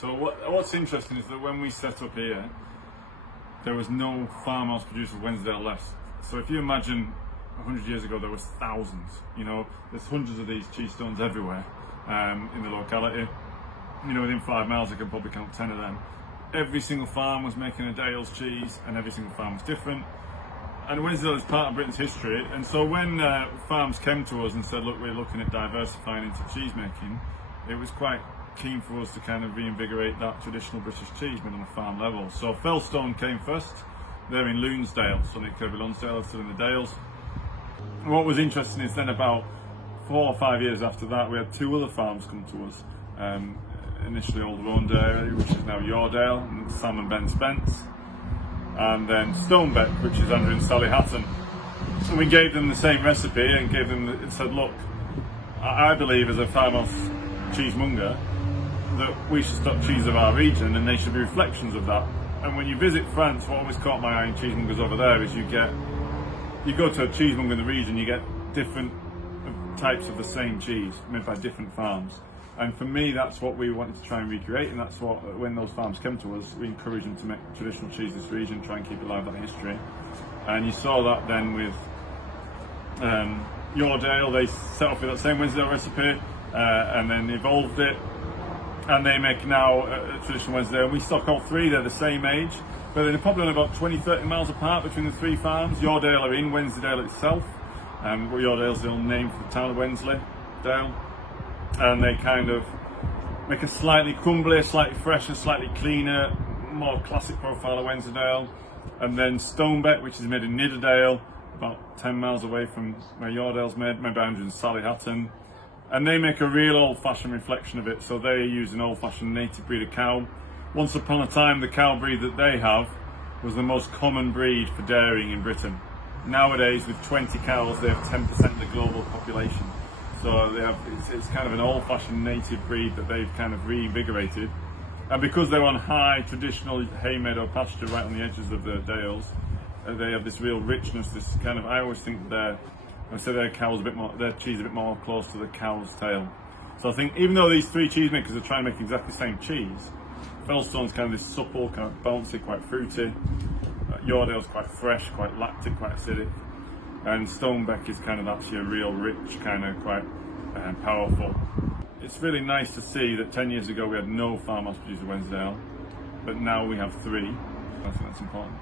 So what's interesting is that when we set up here, there was no farmhouse producer of Wensleydale left. So if you imagine 100 years ago, there was thousands. You know, there's hundreds of these cheese stones everywhere in the locality. You know, within 5 miles, I can probably count 10 of them. Every single farm was making a Dales cheese, and every single farm was different. And Wensleydale is part of Britain's history. And so when farms came to us and said, look, we're looking at diversifying into cheese making, it was quite keen for us to kind of reinvigorate that traditional British cheese made on a farm level. So Fellstone came first. They're in Loonsdale, so near Kirby Lonsdale, still in the Dales. And what was interesting is then about 4 or 5 years after that, we had 2 other farms come to us. Initially Old Roandale, which is now Yoredale, and Sam and Ben Spence. And then Stonebeck, which is Andrew and Sally Hatton. And we gave them the same recipe and said, look, I believe as a farmhouse cheesemonger that we should stock cheese of our region and they should be reflections of that. And when you visit France, what always caught my eye in cheesemongers over there is you go to a cheesemonger in the region, you get different types of the same cheese made by different farms. And for me, that's what we wanted to try and recreate, and that's what, when those farms came to us, we encouraged them to make traditional cheese this region, try and keep alive that history. And you saw that then with Yoredale. They set off with that same Wensleydale recipe and then evolved it, and they make now a traditional Wensleydale. And we stock all 3, they're the same age, but they're probably only about 20-30 miles apart between the 3 farms. Yoredale are in Wensleydale itself. Yoredale's the old name for the town of Wensleydale. And they kind of make a slightly crumblier, slightly fresher, slightly cleaner, more classic profile of Wensleydale. And then Stonebeck, which is made in Nidderdale, about 10 miles away from where Yoredale's made by Andrew and Sally Hatton. And they make a real old-fashioned reflection of it. So they use an old-fashioned native breed of cow. Once upon a time, the cow breed that they have was the most common breed for dairying in Britain. Nowadays, with 20 cows, they have 10% of the global population. So they have, it's kind of an old-fashioned native breed that they've kind of reinvigorated. And because they're on high traditional hay meadow pasture right on the edges of the Dales, they have this real richness, this kind of, I always think their cheese a bit more close to the cow's tail. So I think even though these 3 cheesemakers are trying to make exactly the same cheese, Fellstone's kind of this supple, kind of bouncy, quite fruity. Yoredale's quite fresh, quite lactic, quite acidic. And Stonebeck is kind of actually a real rich, kind of quite powerful. It's really nice to see that 10 years ago we had no farmhouse producer Wensleydale, but now we have 3. I think that's important.